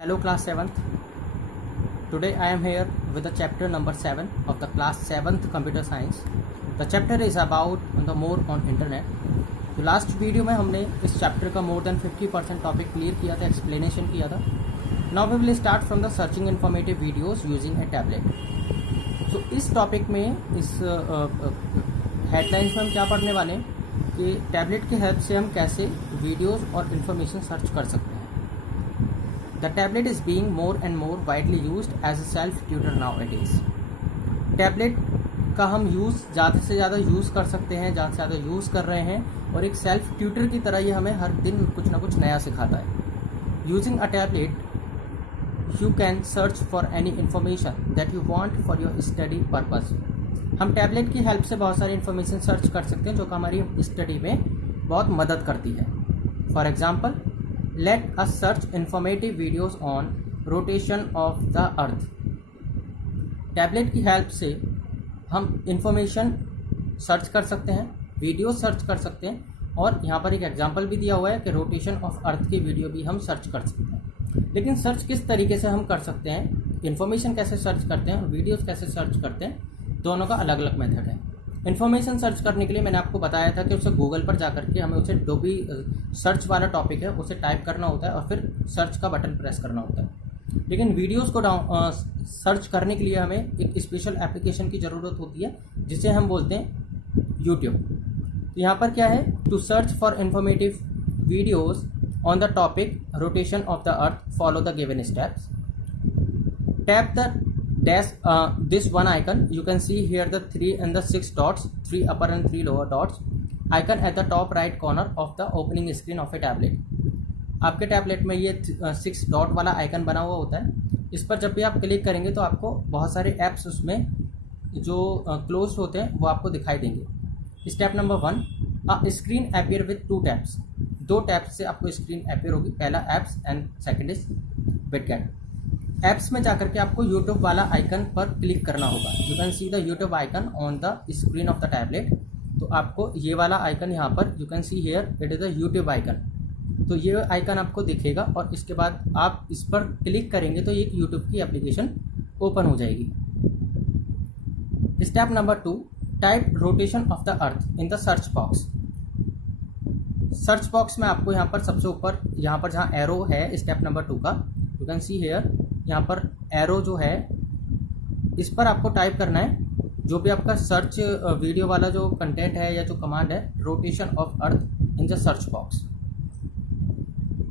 Hello class 7th. Today I am here with the chapter number 7 of the class 7th computer science. The chapter is about the more on internet. तो last video में हमने इस chapter का more than 50% topic clear किया था, explanation किया था. Now we will start from the searching informative videos using a tablet. So इस टॉपिक में इस हेडलाइंस में हम क्या पढ़ने वाले हैं कि टैबलेट की हेल्प से हम कैसे वीडियोस और इन्फॉर्मेशन सर्च कर सकते हैं. The tablet is being more and more widely used as a self-tutor nowadays. Tablet का हम यूज़ ज़्यादा से ज़्यादा यूज़ कर सकते हैं, ज़्यादा से ज़्यादा यूज़ कर रहे हैं और एक सेल्फ ट्यूटर की तरह ये हमें हर दिन कुछ ना कुछ नया सिखाता है. Using a tablet you can search for any information that you want for your study purpose. हम टैबलेट की हेल्प से बहुत सारी इन्फॉर्मेशन सर्च कर सकते हैं जो कि हमारी स्टडी में बहुत मदद करती है. For example, let us search informative videos on rotation of the earth. Tablet की हेल्प से हम इंफॉर्मेशन सर्च कर सकते हैं, वीडियो सर्च कर सकते हैं और यहाँ पर एक एग्जांपल भी दिया हुआ है कि रोटेशन ऑफ अर्थ की वीडियो भी हम सर्च कर सकते हैं. लेकिन सर्च किस तरीके से हम कर सकते हैं, इंफॉर्मेशन कैसे सर्च करते हैं और वीडियोस कैसे सर्च करते हैं, दोनों का अलग अलग मेथड है. इन्फॉर्मेशन सर्च करने के लिए मैंने आपको बताया था कि उसे गूगल पर जाकर के हमें उसे जो भी सर्च वाला टॉपिक है उसे टाइप करना होता है और फिर सर्च का बटन प्रेस करना होता है. लेकिन वीडियोस को सर्च करने के लिए हमें एक स्पेशल एप्लीकेशन की ज़रूरत होती है जिसे हम बोलते हैं यूट्यूब. तो यहाँ पर क्या है, to search for informative videos on the topic rotation of the earth follow the given steps. Tap the dash this one icon. You can see here the 3 and the 6 dots, 3 upper and 3 lower dots icon at the top right corner of the opening screen of a tablet. आपके tablet में ये 6 dot वाला icon बना हुआ होता है. इस पर जब भी आप क्लिक करेंगे तो आपको बहुत सारे ऐप्स उसमें जो क्लोज होते हैं वो आपको दिखाई देंगे. Step number 1, a screen appear with 2 taps. 2 taps से आपको स्क्रीन अपीयर होगी. पहला apps and second is widget. Apps में जाकर के आपको यूट्यूब वाला आइकन पर क्लिक करना होगा. You can see the YouTube icon on the screen of the tablet. तो आपको ये वाला आइकन यहाँ पर you can see here it is the YouTube icon. तो ये आइकन आपको दिखेगा और इसके बाद आप इस पर क्लिक करेंगे तो एक यूट्यूब की एप्लीकेशन ओपन हो जाएगी. Step number 2, type rotation of the earth in the search box. Search box में आपको यहाँ पर सबसे ऊपर यहाँ पर जहाँ एरो है स्टेप नंबर 2 का, यू कैन सी हियर यहाँ पर एरो जो है इस पर आपको टाइप करना है जो भी आपका सर्च वीडियो वाला जो कंटेंट है या जो कमांड है, rotation of earth in the search box.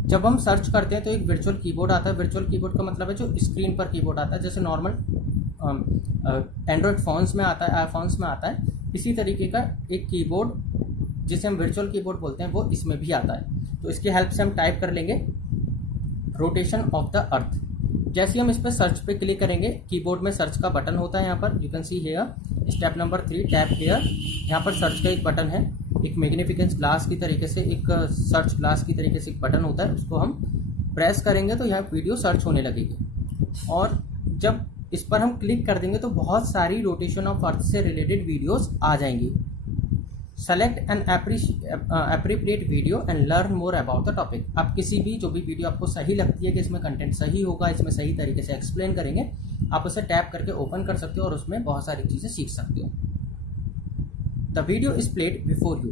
जब हम सर्च करते हैं तो एक वर्चुअल कीबोर्ड आता है. वर्चुअल कीबोर्ड का मतलब है जो स्क्रीन पर कीबोर्ड आता है, जैसे नॉर्मल एंड्रॉयड फ़ोन्स में आता है, आईफोन्स में आता है. इसी तरीके का एक कीबोर्ड जिसे हम वर्चुअल कीबोर्ड बोलते हैं वो इसमें भी आता है. तो इसकी हेल्प से हम टाइप कर लेंगे रोटेशन ऑफ द अर्थ. जैसे हम इस पर सर्च पे क्लिक करेंगे, कीबोर्ड में सर्च का बटन होता है. यहाँ पर you can see here step number 3, tap here. यहाँ पर सर्च का एक बटन है, एक मैग्निफिकेंस ग्लास की तरीके से, एक सर्च ग्लास की तरीके से एक बटन होता है. उसको हम प्रेस करेंगे तो यहाँ वीडियो सर्च होने लगेगी और जब इस पर हम क्लिक कर देंगे तो बहुत सारी रोटेशन ऑफ अर्थ से रिलेटेड वीडियोज़ आ जाएंगी. Select N appropriate video and learn more about the topic. आप किसी भी जो भी वीडियो आपको सही लगती है कि इसमें कंटेंट सही होगा, इसमें सही तरीके से एक्सप्लेन करेंगे, आप उसे टैप करके ओपन कर सकते हो और उसमें बहुत सारी चीज़ें सीख सकते हो. The video is played before you.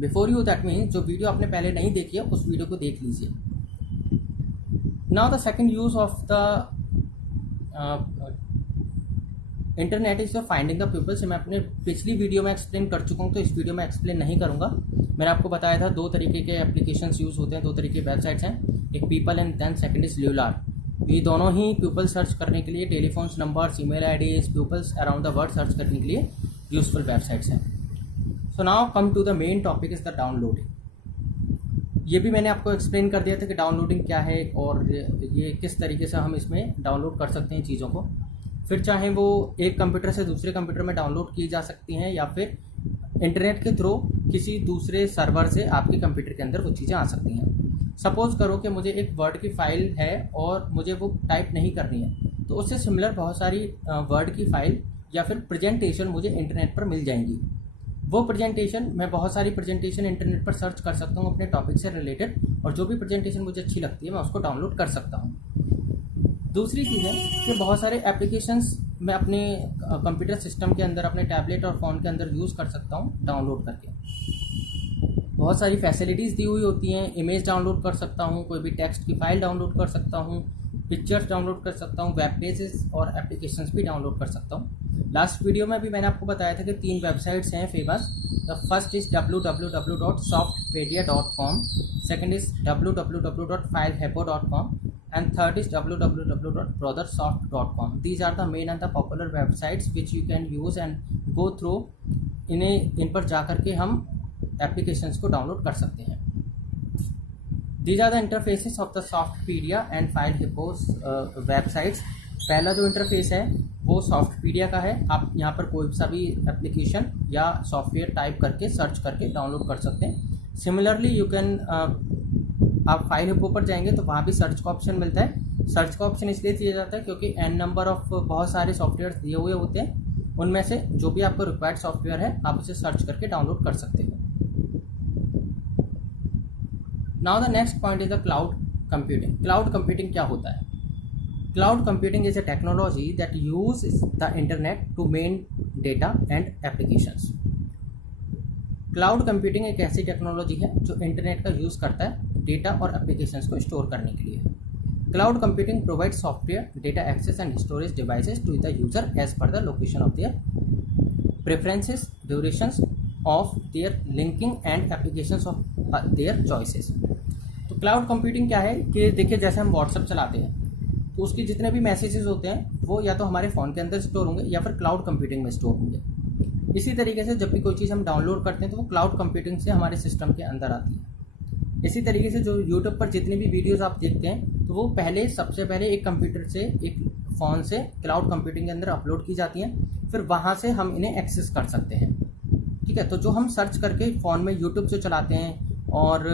Before you that means जो वीडियो आपने पहले नहीं देखी है उस वीडियो को देख लीजिए. Now the second use of the internet is finding the peoples. मैं अपने पिछली वीडियो में एक्सप्लेन कर चुका हूँ तो इस वीडियो में एक्सप्लेन नहीं करूँगा. मैंने आपको बताया था 2 तरीके के एप्लीकेशंस यूज़ होते हैं, 2 तरीके के वेबसाइट्स हैं, एक people and then second is Lullar. ये दोनों ही पीपल सर्च करने के लिए, telephones numbers, email IDs, peoples around the world search करने के लिए यूजफुल वेबसाइट्स हैं. So now come to the main topic is the downloading. ये भी मैंने आपको एक्सप्लेन कर दिया था कि डाउनलोडिंग क्या है और ये किस तरीके से हम इसमें डाउनलोड कर सकते हैं चीज़ों को. फिर चाहे वो एक कंप्यूटर से दूसरे कंप्यूटर में डाउनलोड की जा सकती हैं या फिर इंटरनेट के थ्रू किसी दूसरे सर्वर से आपके कंप्यूटर के अंदर वो चीज़ें आ सकती हैं. सपोज़ करो कि मुझे एक वर्ड की फ़ाइल है और मुझे वो टाइप नहीं करनी है, तो उससे सिमिलर बहुत सारी वर्ड की फ़ाइल या फिर प्रेजेंटेशन मुझे इंटरनेट पर मिल जाएंगी. वो प्रेजेंटेशन, मैं बहुत सारी प्रेजेंटेशन इंटरनेट पर सर्च कर सकता हूँ अपने टॉपिक से रिलेटेड और जो भी प्रेजेंटेशन मुझे अच्छी लगती है मैं उसको डाउनलोड कर सकता हूँ। दूसरी चीज़ है कि बहुत सारे एप्लीकेशंस मैं अपने कंप्यूटर सिस्टम के अंदर, अपने टैबलेट और फ़ोन के अंदर यूज़ कर सकता हूँ डाउनलोड करके। बहुत सारी फैसिलिटीज़ दी हुई होती हैं। इमेज डाउनलोड कर सकता हूँ, कोई भी टेक्स्ट की फाइल डाउनलोड कर सकता हूँ, पिक्चर्स डाउनलोड कर सकता हूँ, वेब पेजेस और एप्लीकेशंस भी डाउनलोड कर सकता हूँ। लास्ट वीडियो में भी मैंने आपको बताया था कि 3 वेबसाइट्स हैं famous. The first is www.softpedia.com, second is www.filehippo.com and third is www.brothersoft.com. These are the main and the popular websites which you can use and go through. इन पर जाकर के हम एप्लीकेशंस को डाउनलोड कर सकते हैं। These are the interfaces of the Softpedia and FileHippo's websites. पहला जो इंटरफेस है वो सॉफ्टपीडिया का है। आप यहाँ पर कोई सा भी एप्लीकेशन या सॉफ्टवेयर टाइप करके सर्च करके डाउनलोड कर सकते हैं। सिमिलरली यू कैन, आप फाइल हिप्पो पर जाएंगे तो वहाँ भी सर्च का ऑप्शन मिलता है। सर्च का ऑप्शन इसलिए दिया जाता है क्योंकि n नंबर ऑफ बहुत सारे सॉफ्टवेयर दिए हुए होते हैं, उनमें से जो भी आपको रिक्वायर्ड सॉफ्टवेयर है आप उसे सर्च करके डाउनलोड कर सकते हैं। Now the next point is the cloud computing. Cloud computing क्या होता है? Cloud computing is a technology that use the internet to main data and applications. Cloud computing एक ऐसी टेक्नोलॉजी है जो इंटरनेट का यूज़ करता है डेटा और एप्लीकेशंस को स्टोर करने के लिए। Cloud computing provide software, data access and storage devices to the user as per the location of their preferences, durations of their linking and applications of their choices. तो cloud computing क्या है कि देखिए, जैसे हम व्हाट्सएप चलाते हैं तो उसके जितने भी मैसेजेस होते हैं वो या तो हमारे फ़ोन के अंदर स्टोर होंगे या फिर क्लाउड कंप्यूटिंग में स्टोर होंगे। इसी तरीके से जब भी कोई चीज़ हम डाउनलोड करते हैं तो वो क्लाउड कंप्यूटिंग से हमारे सिस्टम के अंदर आती है। इसी तरीके से जो यूट्यूब पर जितनी भी वीडियोस आप देखते हैं तो वो सबसे पहले एक कंप्यूटर से, एक फ़ोन से क्लाउड कंप्यूटिंग के अंदर अपलोड की जाती हैं, फिर वहाँ से हम इन्हें एक्सेस कर सकते हैं। ठीक है, तो जो हम सर्च करके फ़ोन में यूट्यूब से चलाते हैं और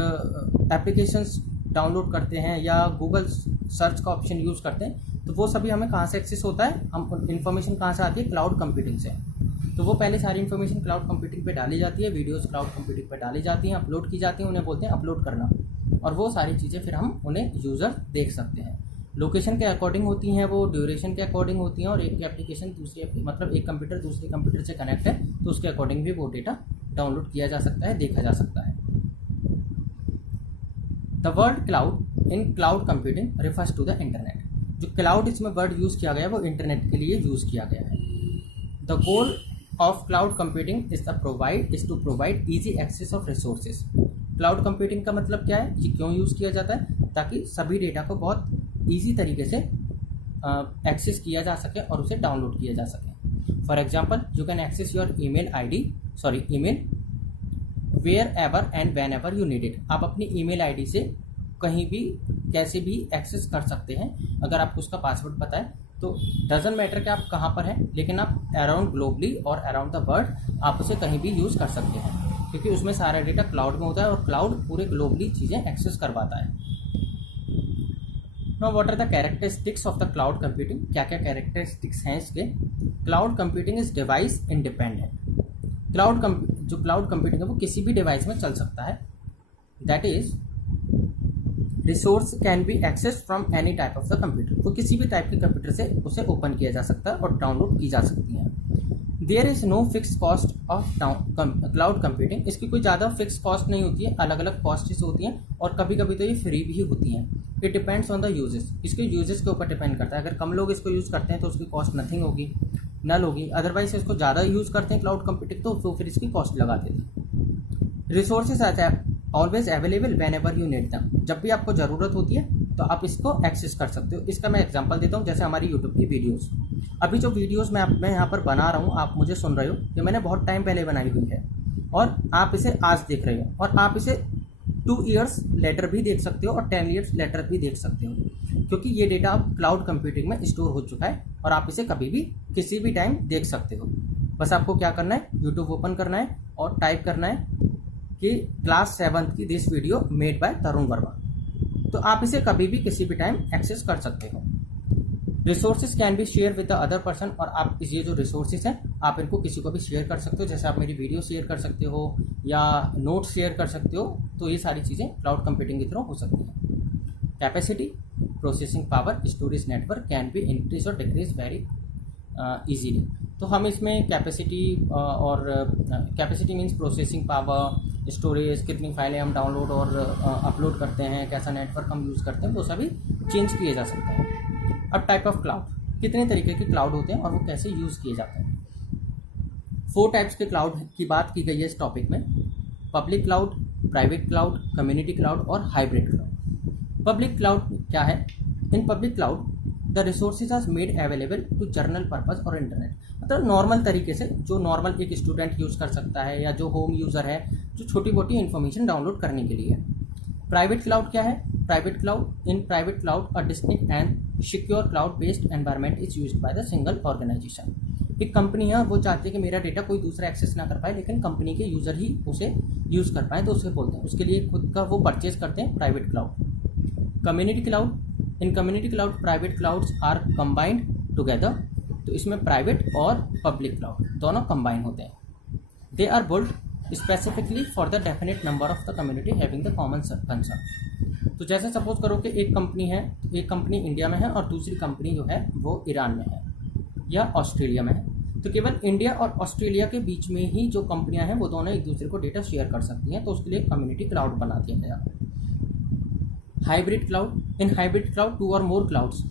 एप्लीकेशंस डाउनलोड करते हैं या गूगल सर्च का ऑप्शन यूज़ करते हैं, तो वो सभी हमें कहाँ से एक्सेस होता है, हम इन्फॉर्मेशन कहाँ से आती है? क्लाउड कंप्यूटिंग से। तो वो पहले सारी इन्फॉर्मेशन क्लाउड कंप्यूटिंग पे डाली जाती है, वीडियोस क्लाउड कंप्यूटिंग पे डाली जाती हैं, अपलोड की जाती हैं, उन्हें बोलते हैं अपलोड करना, और वो सारी चीज़ें फिर हम उन्हें यूज़र देख सकते हैं। लोकेशन के अकॉर्डिंग होती हैं, वो ड्यूरेशन के अकॉर्डिंग होती हैं, और एक एप्लीकेशन दूसरे, मतलब एक कंप्यूटर दूसरे कंप्यूटर से कनेक्ट है तो उसके अकॉर्डिंग भी वो डेटा डाउनलोड किया जा सकता है, देखा जा सकता है। The word cloud in cloud computing refers to the internet. जो क्लाउड इसमें वर्ड यूज़ किया गया है वो इंटरनेट के लिए यूज़ किया गया है। The goal of cloud computing is to provide easy access of resources. Cloud computing का मतलब क्या है, ये क्यों यूज़ किया जाता है? ताकि सभी डेटा को बहुत ईजी तरीके से एक्सेस किया जा सके और उसे डाउनलोड किया जा सके। For example, you can access your email wherever and whenever you need it. आप अपनी ईमेल आईडी से कहीं भी कैसे भी एक्सेस कर सकते हैं अगर आपको उसका पासवर्ड पता है। तो डजंट मैटर कि आप कहाँ पर हैं, लेकिन आप अराउंड ग्लोबली और अराउंड द वर्ल्ड आप उसे कहीं भी यूज़ कर सकते हैं, क्योंकि उसमें सारा डेटा क्लाउड में होता है और क्लाउड पूरे ग्लोबली चीज़ें एक्सेस करवाता है। Now what are the characteristics of the cloud computing? क्या क्या कैरेक्टरिस्टिक्स हैं इसके? Cloud computing is device independent. जो क्लाउड कंप्यूटिंग है वो किसी भी डिवाइस में चल सकता है। That is resource can be access from any type of the computer. वो किसी भी टाइप के कंप्यूटर से उसे ओपन किया जा सकता है और डाउनलोड की जा सकती है। There is no fix cost of cloud computing. इसकी कोई ज़्यादा फिक्स कॉस्ट नहीं होती है, अलग अलग कॉस्ट होती हैं और कभी कभी तो ये फ्री भी होती हैं। It depends on the uses. इसके यूजेस के ऊपर डिपेंड करता है। अगर कम लोग इसको यूज़ करते हैं तो उसकी कॉस्ट नथिंग होगी, नल होगी। अदरवाइज इसको ज़्यादा यूज़ करते हैं क्लाउड कंप्यूटिंग तो फिर इसकी कॉस्ट लगा देते हैं। Resources are always available whenever you need them. जब भी आपको ज़रूरत होती है तो आप इसको एक्सेस कर सकते हो। इसका मैं एग्जांपल देता हूँ, जैसे हमारी यूट्यूब की वीडियोस। अभी जो वीडियोस मैं यहाँ पर बना रहा हूँ, आप मुझे सुन रहे हो, ये मैंने बहुत टाइम पहले बनाई हुई है और आप इसे आज देख रहे हो, और आप इसे 2 years लेटर भी देख सकते हो और 10 years लेटर भी देख सकते हो, क्योंकि ये डेटा अब क्लाउड कंप्यूटिंग में स्टोर हो चुका है और आप इसे कभी भी किसी भी टाइम देख सकते हो। बस आपको क्या करना है, यूट्यूब ओपन करना है और टाइप करना है कि क्लास 7th की दिस वीडियो मेड बाय तरुण वर्मा, तो आप इसे कभी भी किसी भी टाइम एक्सेस कर सकते हो। Resources can be share with the other person, और आप ये जो रिसोर्सेज हैं आप इनको किसी को भी शेयर कर सकते हो, जैसे आप मेरी वीडियो शेयर कर सकते हो या नोट्स शेयर कर सकते हो। तो ये सारी चीज़ें क्लाउड कंप्यूटिंग की तरह हो सकती हैं। Capacity, processing power, storage network can be increase और डिक्रीज वेरी ईजीली। तो हम इसमें कैपेसिटी और capacity means processing power, storage, कितनी फाइलें हम डाउनलोड और अपलोड करते हैं, कैसा नेटवर्क हम यूज़ करते हैं, वो सभी चेंज किए जा सकते हैं। अब टाइप ऑफ क्लाउड, कितने तरीके के क्लाउड होते हैं और वो कैसे यूज़ किए जाते हैं। 4 टाइप्स के क्लाउड की बात की गई है इस टॉपिक में। Public cloud, private cloud, community cloud और हाइब्रिड क्लाउड। पब्लिक क्लाउड क्या है? In public cloud the resources are made available to general purpose और इंटरनेट, मतलब नॉर्मल तरीके से जो नॉर्मल एक स्टूडेंट यूज़ कर सकता है या जो होम यूज़र है, जो छोटी मोटी इन्फॉर्मेशन डाउनलोड करने के लिए। प्राइवेट क्लाउड क्या है? Private cloud, in private cloud a distinct and secure cloud based environment is used by the single organisation. एक कंपनी है, वो चाहती है कि मेरा डेटा कोई दूसरा एक्सेस ना कर पाए, लेकिन कंपनी के यूज़र ही उसे यूज़ कर पाए, तो उसे बोलते हैं, उसके लिए खुद का वो परचेज करते हैं private cloud. Community cloud, in community cloud private clouds are combined together, तो इसमें प्राइवेट और पब्लिक क्लाउड दोनों कंबाइन होते हैं। They are build specifically for the definite number of the community having the common concern. तो जैसे suppose करो कि एक कंपनी है, एक कंपनी इंडिया में है और दूसरी कंपनी जो है वो ईरान में है या ऑस्ट्रेलिया में है, तो केवल इंडिया और ऑस्ट्रेलिया के बीच में ही जो कंपनियां हैं वो दोनों एक दूसरे को डेटा शेयर कर सकती हैं, तो उसके लिए कम्युनिटी क्लाउड बना दिया गया। Hybrid cloud, in hybrid cloud 2 और मोर क्लाउड्स,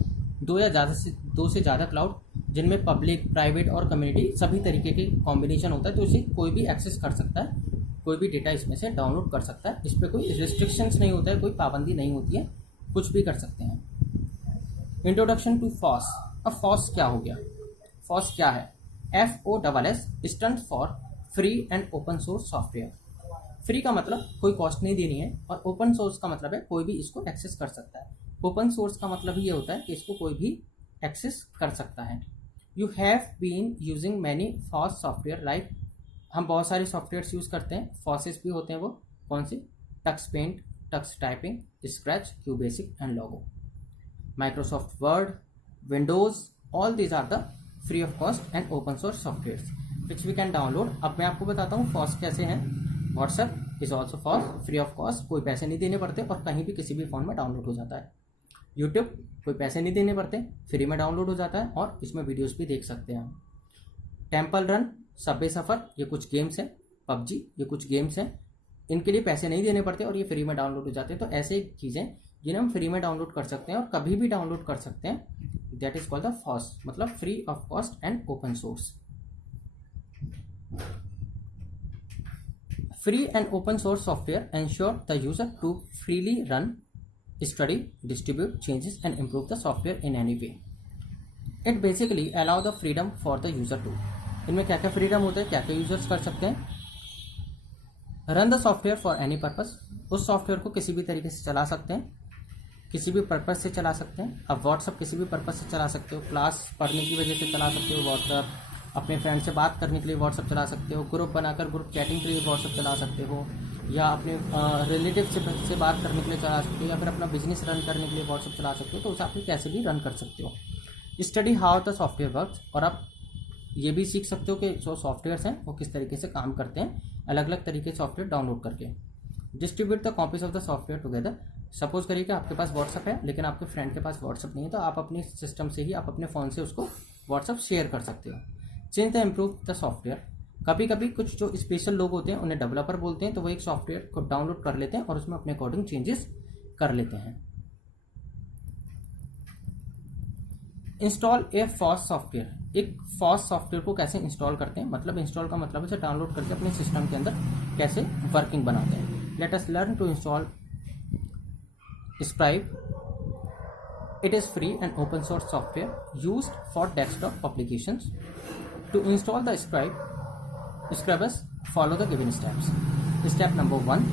2 से ज़्यादा क्लाउड जिनमें पब्लिक, प्राइवेट और कम्युनिटी सभी तरीके के कॉम्बिनेशन होता है, तो इसे कोई भी एक्सेस कर सकता है, कोई भी डेटा इसमें से डाउनलोड कर सकता है। इस पर कोई रिस्ट्रिक्शंस नहीं होता है, कोई पाबंदी नहीं होती है, कुछ भी कर सकते हैं। Introduction to FOSS. अब फॉस क्या हो गया? फॉस क्या है? FOSS stand for free and open source software. Free का मतलब कोई कॉस्ट नहीं देनी है और ओपन सोर्स का मतलब है कोई भी इसको एक्सेस कर सकता है। ओपन सोर्स का मतलब ये होता है कि इसको कोई भी एक्सेस कर सकता है। You have been using many FOSS software like, हम बहुत सारे सॉफ्टवेयर यूज़ करते हैं, फॉसेस भी होते हैं, वो कौन से? Tux Paint, Tux Typing, Scratch, QBasic and Logo, Microsoft Word, Windows, all these are the free of cost and open source software which we can download. अब मैं आपको बताता हूँ फॉस कैसे हैं। WhatsApp is also FOSS, free of cost, कोई पैसे नहीं देने पड़ते और कहीं भी किसी भी फ़ोन में डाउनलोड हो जाता है। यूट्यूब कोई पैसे नहीं देने पड़ते, फ्री में डाउनलोड हो जाता है और इसमें वीडियोस भी देख सकते हैं हम। टेम्पल रन, सबवे सफ़र, ये कुछ गेम्स हैं। पबजी, ये कुछ गेम्स हैं, इनके लिए पैसे नहीं देने पड़ते और ये फ्री में डाउनलोड हो जाते हैं। तो ऐसे चीज़ें जिन्हें हम फ्री में डाउनलोड कर सकते हैं और कभी भी डाउनलोड कर सकते हैं, that is called the FOSS, मतलब free of cost and open source. Free and open source software ensure the user to freely run, study, distribute, changes and improve the software in any way. It basically allow the freedom for the user to. इनमें क्या क्या freedom होता है, क्या क्या users कर सकते हैं? Run the software for any purpose, उस सॉफ्टवेयर को किसी भी तरीके से चला सकते हैं, किसी भी पर्पस से चला सकते हैं। अब व्हाट्सअप किसी भी पर्पस से चला सकते हो, क्लास पढ़ने की वजह से चला सकते हो व्हाट्सअप, अपने फ्रेंड से बात करने के लिए व्हाट्सअप चला सकते हो, ग्रुप बनाकर ग्रुप चैटिंग के लिए व्हाट्सअप चला सकते हो, या अपने रिलेटिव से बात करने के लिए चला सकते हो, या फिर अपना बिजनेस रन करने के लिए व्हाट्सअप चला सकते हो। तो उसे आप कैसे भी रन कर सकते हो। Study how the software works, और आप ये भी सीख सकते हो कि जो सॉफ्टवेयर्स हैं वो किस तरीके से काम करते हैं, अलग अलग तरीके से सॉफ्टवेयर डाउनलोड करके। Distribute the copies of the software together, suppose करिए कि आपके पास व्हाट्सअप है लेकिन आपके फ्रेंड के पास व्हाट्सअप नहीं है, तो आप अपने सिस्टम से ही, आप अपने फ़ोन से उसको व्हाट्सअप शेयर कर सकते हो। Change the improve the software, कभी कभी कुछ जो स्पेशल लोग होते हैं उन्हें डेवलपर बोलते हैं, तो वो एक सॉफ्टवेयर को डाउनलोड कर लेते हैं और उसमें अपने अकॉर्डिंग चेंजेस कर लेते हैं। इंस्टॉल ए फॉस सॉफ्टवेयर, एक फॉस सॉफ्टवेयर को कैसे इंस्टॉल करते हैं, मतलब इंस्टॉल का मतलब इसे डाउनलोड करके अपने सिस्टम के अंदर कैसे वर्किंग बनाते हैं। Let us learn to install scribe, it is free and open source software used for desktop applications. To install the Scribus, follow the given steps. Step number 1,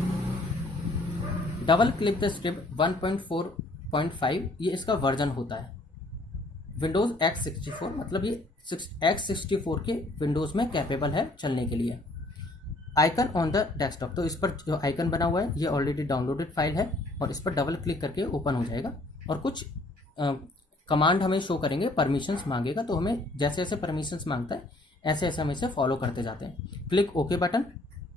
double click the Scrib 1.4.5, ये इसका version होता है। Windows x64, मतलब ये x64 के Windows में capable है चलने के लिए। आइकन ऑन द डेस्कटॉप, तो इस पर जो आइकन बना हुआ है ये ऑलरेडी डाउनलोडेड फाइल है और इस पर डबल क्लिक करके ओपन हो जाएगा और कुछ कमांड हमें शो करेंगे, परमिशंस मांगेगा, तो हमें जैसे जैसे परमिशंस मांगता है ऐसे ऐसे हम इसे फॉलो करते जाते हैं। Click okay button,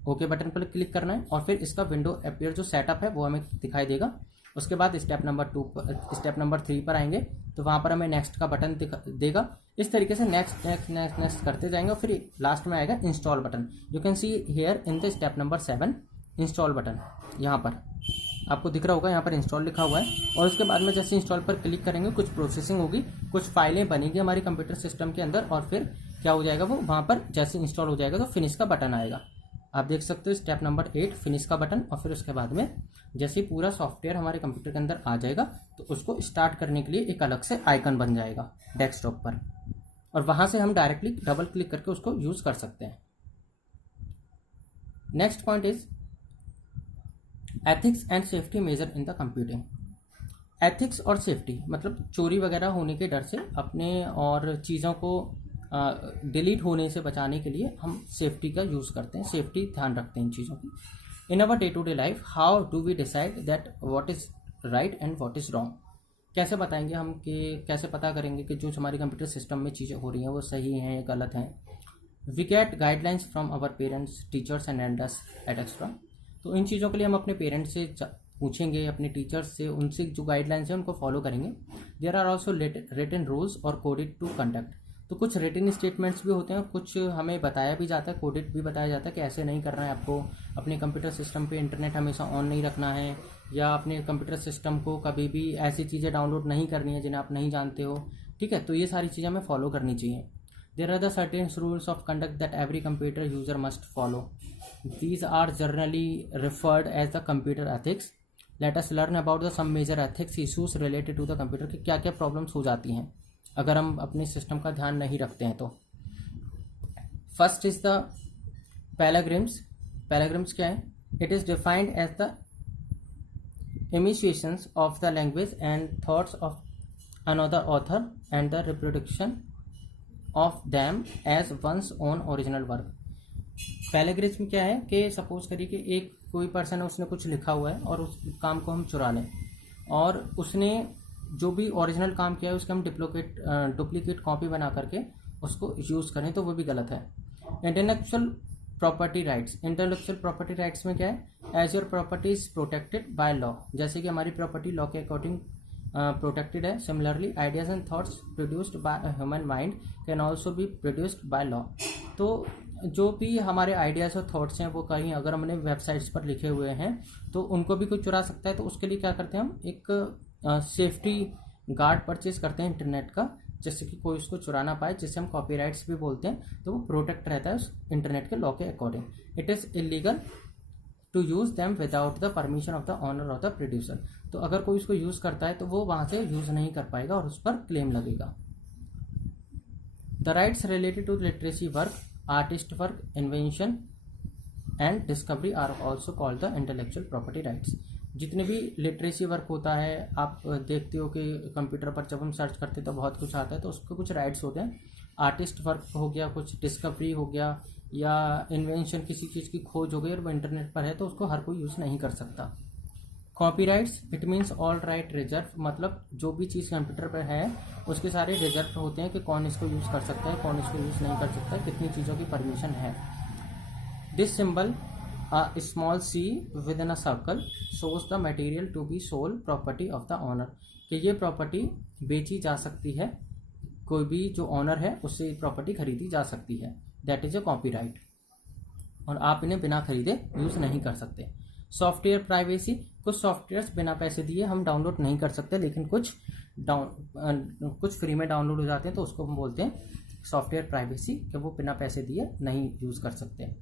okay button पर क्लिक करना है और फिर इसका विंडो अपीयर जो सेटअप है वो हमें दिखाई देगा। उसके बाद स्टेप नंबर 3 पर आएंगे तो वहाँ पर हमें नेक्स्ट का बटन देगा। इस तरीके से नेक्स्ट नेक्स्ट नेक्स्ट नेक्स्ट करते जाएंगे और फिर लास्ट में आएगा install button. You can see here in the step number 7 install button, यहाँ पर आपको दिख रहा होगा, यहाँ पर इंस्टॉल लिखा हुआ है। और उसके बाद में जैसे इंस्टॉल पर क्लिक करेंगे कुछ प्रोसेसिंग होगी, कुछ फाइलें बनेगी हमारी कंप्यूटर सिस्टम के अंदर और फिर क्या हो जाएगा, वो वहाँ पर जैसे इंस्टॉल हो जाएगा तो फिनिश का बटन आएगा। आप देख सकते हो स्टेप नंबर 8 फिनिश का बटन। और फिर उसके बाद में जैसे ही पूरा सॉफ्टवेयर हमारे कंप्यूटर के अंदर आ जाएगा तो उसको स्टार्ट करने के लिए एक अलग से आइकन बन जाएगा डेस्कटॉप पर और वहाँ से हम डायरेक्टली डबल क्लिक करके उसको यूज़ कर सकते हैं। Next point is ethics and safety measure in the computing. Ethics और सेफ्टी मतलब चोरी वगैरह होने के डर से अपने और चीज़ों को डिलीट होने से बचाने के लिए हम सेफ्टी का यूज़ करते हैं, सेफ्टी ध्यान रखते हैं इन चीज़ों की। In our day to day life how do we decide that what is right and what is wrong. कैसे बताएंगे हम कि कैसे पता करेंगे कि जो हमारी कंप्यूटर सिस्टम में चीज़ें हो रही हैं वो सही हैं या गलत हैं। We get guidelines from our parents, teachers and elders etcetera. तो इन चीज़ों के लिए हम अपने पेरेंट्स से पूछेंगे, अपने टीचर्स से, उनसे जो गाइडलाइंस है उनको फॉलो करेंगे। There are also written rules और कोडेड टू कंडक्ट। तो कुछ रिटन स्टेटमेंट्स भी होते हैं, कुछ हमें बताया भी जाता है, कोडेड भी बताया जाता है कि ऐसे नहीं करना है आपको, अपने कंप्यूटर सिस्टम पे इंटरनेट हमेशा ऑन नहीं रखना है या अपने कंप्यूटर सिस्टम को कभी भी ऐसी चीज़ें डाउनलोड नहीं करनी है जिन्हें आप नहीं जानते हो। ठीक है, तो ये सारी चीज़ें हमें फॉलो करनी चाहिए। There are the certain rules of conduct that every computer user must follow. These are generally referred as the computer ethics. Let us learn about the some major ethics issues related to the computer कि क्या क्या problems हो जाती हैं अगर हम अपने system का ध्यान नहीं रखते हैं तो। First is the paragrams. Paragrams क्या है? It is defined as the imitations of the language and thoughts of another author and the reproduction of them as one's own original work. Paragram क्या है कि सपोज करिए कि एक कोई person है, उसने कुछ लिखा हुआ है और उस काम को हम चुरा लें और उसने जो भी ओरिजिनल काम किया है उसके हम डुप्लीकेट कॉपी बना करके उसको यूज़ करें तो वो भी गलत है। Intellectual property rights. Intellectual property rights में क्या है? As your property is protected by law. जैसे कि हमारी प्रॉपर्टी लॉ के अकॉर्डिंग प्रोटेक्टेड है। Similarly ideas and thoughts produced by human mind can also be produced by law. तो जो भी हमारे आइडियाज़ और थॉट्स हैं वो कहीं अगर हमने वेबसाइट्स पर लिखे हुए हैं तो उनको भी कोई चुरा सकता है। तो उसके लिए क्या करते हैं हम, एक सेफ्टी गार्ड परचेज करते हैं इंटरनेट का, जिससे कि कोई उसको चुरा ना पाए, जिससे हम कॉपीराइट्स भी बोलते हैं। तो वो प्रोटेक्ट रहता है उस इंटरनेट के लॉ के according. It is illegal to use them without the permission of the owner of the producer. तो अगर कोई उसको यूज़ करता है तो वो वहाँ से यूज़ नहीं कर पाएगा और उस पर क्लेम लगेगा। The rights related to literacy work, artist work, invention and discovery are also called the intellectual property rights. जितने भी लिटरेसी वर्क होता है, आप देखते हो कि कंप्यूटर पर जब हम सर्च करते हैं तो बहुत कुछ आता है, तो उसके कुछ राइट्स होते हैं। आर्टिस्ट वर्क हो गया, कुछ डिस्कवरी हो गया या इन्वेंशन, किसी चीज़ की खोज हो गई और वो इंटरनेट पर है तो उसको हर कोई यूज़ नहीं कर सकता। Copyrights, it means all right reserve, मतलब जो भी चीज़ कंप्यूटर पर है उसके सारे रिजर्व होते हैं कि कौन इसको यूज़ कर सकता है, कौन इसको यूज़ नहीं कर सकता है, कितनी चीज़ों की परमिशन है। This symbol a small c within a circle shows the material to be sole property of the owner। कि ये प्रॉपर्टी बेची जा सकती है, कोई भी जो ऑनर है उससे ये प्रॉपर्टी खरीदी जा सकती है। दैट इज अ कॉपीराइट और आप इन्हें बिना खरीदे यूज़ नहीं कर सकते। सॉफ्टवेयर प्राइवेसी, कुछ सॉफ्टवेयर्स बिना पैसे दिए हम डाउनलोड नहीं कर सकते, लेकिन कुछ फ्री में डाउनलोड हो जाते हैं तो उसको हम बोलते हैं सॉफ्टवेयर प्राइवेसी, कि वो बिना पैसे दिए नहीं यूज़ कर सकते।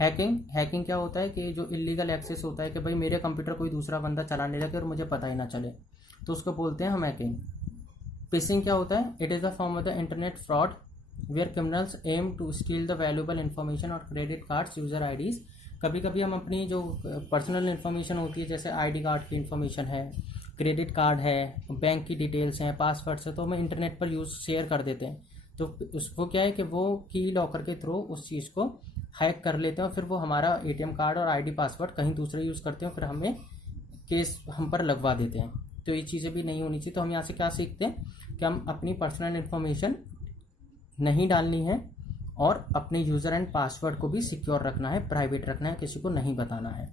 हैकिंग क्या होता है कि जो इलीगल एक्सेस होता है कि भाई मेरे कंप्यूटर कोई दूसरा बंदा चलाने लगे और मुझे पता ही ना चले, तो उसको बोलते हैं हम हैकिंग। फिशिंग क्या होता है? It is a form of the internet fraud where criminals aim to steal the valuable information और क्रेडिट कार्ड्स, यूज़र आईडीज़। कभी कभी हम अपनी जो पर्सनल इन्फॉर्मेशन होती है, जैसे आईडी कार्ड की इन्फॉर्मेशन है, क्रेडिट कार्ड है, बैंक की डिटेल्स हैं, पासवर्ड्स है, तो हम इंटरनेट पर शेयर कर देते हैं। तो उसको क्या है कि वो की लॉकर के थ्रू उस चीज़ को हैक कर लेते हैं और फिर वो हमारा एटीएम कार्ड और आईडी पासवर्ड कहीं दूसरे यूज़ करते हैं, फिर हमें केस हम पर लगवा देते हैं। तो ये चीज़ें भी नहीं होनी चाहिए। तो हम यहाँ से क्या सीखते हैं कि हम अपनी पर्सनल इन्फॉर्मेशन नहीं डालनी है और अपने यूज़र एंड पासवर्ड को भी सिक्योर रखना है, प्राइवेट रखना है, किसी को नहीं बताना है।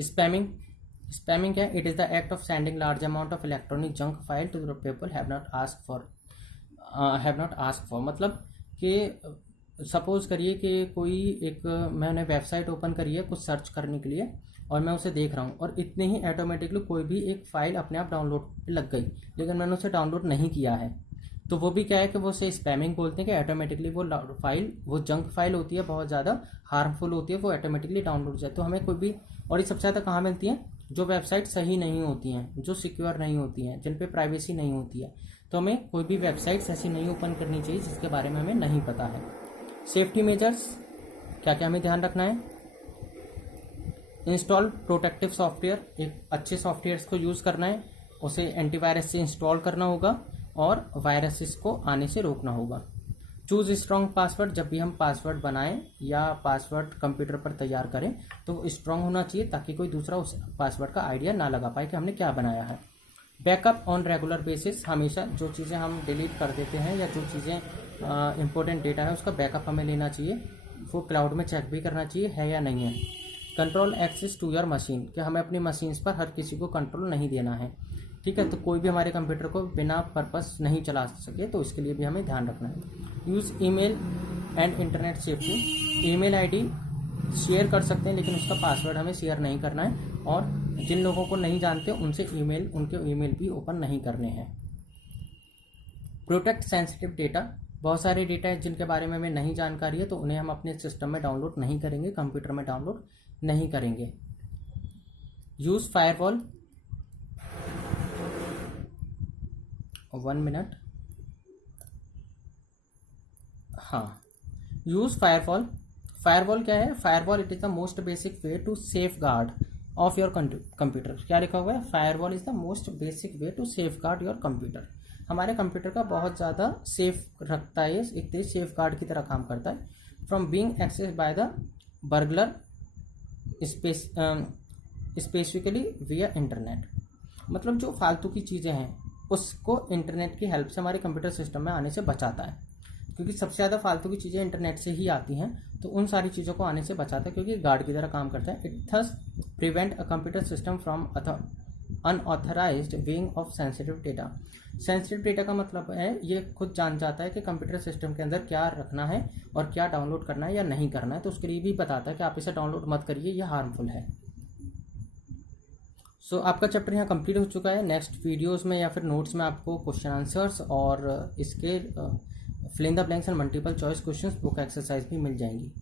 स्पैमिंग क्या है? It is the act of sending large amount of electronic junk file to the people have not ask for. मतलब कि सपोज करिए कि कोई एक मैंने वेबसाइट ओपन करी है कुछ सर्च करने के लिए और मैं उसे देख रहा हूँ और इतने ही ऑटोमेटिकली कोई भी एक फ़ाइल अपने आप डाउनलोड पे लग गई, लेकिन मैंने उसे डाउनलोड नहीं किया है, तो वो भी क्या है कि वो उसे स्पैमिंग बोलते हैं कि ऑटोमेटिकली वो फाइल, वो जंक फाइल होती है, बहुत ज़्यादा हार्मफुल होती है, वो ऑटोमेटिकली डाउनलोड हो जाए। तो हमें कोई भी, और ये सबसे ज़्यादा कहाँ मिलती है? जो वेबसाइट सही नहीं होती हैं, जो सिक्योर नहीं होती हैं, जिन पे प्राइवेसी नहीं होती है। तो हमें कोई भी वेबसाइट्स ऐसी नहीं ओपन करनी चाहिए जिसके बारे में हमें नहीं पता है। सेफ्टी मेजर्स क्या क्या हमें ध्यान रखना है? इंस्टॉल प्रोटेक्टिव सॉफ्टवेयर, एक अच्छे सॉफ्टवेयर्स को यूज़ करना है, उसे एंटीवायरस से इंस्टॉल करना होगा और वायरसेस को आने से रोकना होगा। चूज स्ट्रॉन्ग पासवर्ड, जब भी हम पासवर्ड बनाएं या पासवर्ड कंप्यूटर पर तैयार करें तो स्ट्रॉन्ग होना चाहिए ताकि कोई दूसरा उस पासवर्ड का आइडिया ना लगा पाए कि हमने क्या बनाया है। बैकअप ऑन रेगुलर बेसिस, हमेशा जो चीज़ें हम डिलीट कर देते हैं या जो चीज़ें इंपॉर्टेंट डेटा है उसका बैकअप हमें लेना चाहिए, वो क्लाउड में चेक भी करना चाहिए है या नहीं है। Control access to your machine, कि हमें अपनी मशीन्स पर हर किसी को कंट्रोल नहीं देना है, ठीक है? तो कोई भी हमारे कंप्यूटर को बिना पर्पस नहीं चला सके, तो इसके लिए भी हमें ध्यान रखना है। Use email and internet safety, email ID share कर सकते हैं लेकिन उसका पासवर्ड हमें शेयर नहीं करना है, और जिन लोगों को नहीं जानते उनसे उनके ईमेल भी ओपन नहीं करने हैं। प्रोटेक्ट सेंसिटिव डेटा, बहुत सारे डेटा है जिनके बारे में हमें नहीं जानकारी है तो उन्हें हम अपने सिस्टम में डाउनलोड नहीं करेंगे, कंप्यूटर में डाउनलोड नहीं करेंगे। यूज़ फायरवॉल, 1 मिनट, हाँ, यूज़ फायरवॉल। फायरवॉल क्या है? Firewall it is the most basic way to safeguard of your computer. क्या लिखा हुआ है? Firewall is the most basic way to safeguard your computer. हमारे कंप्यूटर का बहुत ज़्यादा सेफ रखता है, इतने सेफ गार्ड की तरह काम करता है। From being access by the burglar specifically via internet, मतलब जो फालतू की चीज़ें हैं उसको इंटरनेट की हेल्प से हमारे कंप्यूटर सिस्टम में आने से बचाता है, क्योंकि सबसे ज़्यादा फालतू की चीज़ें इंटरनेट से ही आती हैं, तो उन सारी चीज़ों को आने से बचाता है क्योंकि गार्ड की तरह काम करता है। It thus prevent a computer system from unauthorised viewing of sensitive data. Sensitive data का मतलब है ये खुद जान जाता है कि कंप्यूटर सिस्टम के अंदर क्या रखना है और क्या डाउनलोड करना है या नहीं करना है, तो उसके लिए भी बताता है कि आप इसे डाउनलोड मत करिए, यह हार्मफुल है। सो आपका चैप्टर यहाँ कंप्लीट हो चुका है। नेक्स्ट वीडियोस में या फिर नोट्स में आपको क्वेश्चन आंसर्स और इसके fill in the blanks and multiple choice questions book exercise भी मिल जाएंगी।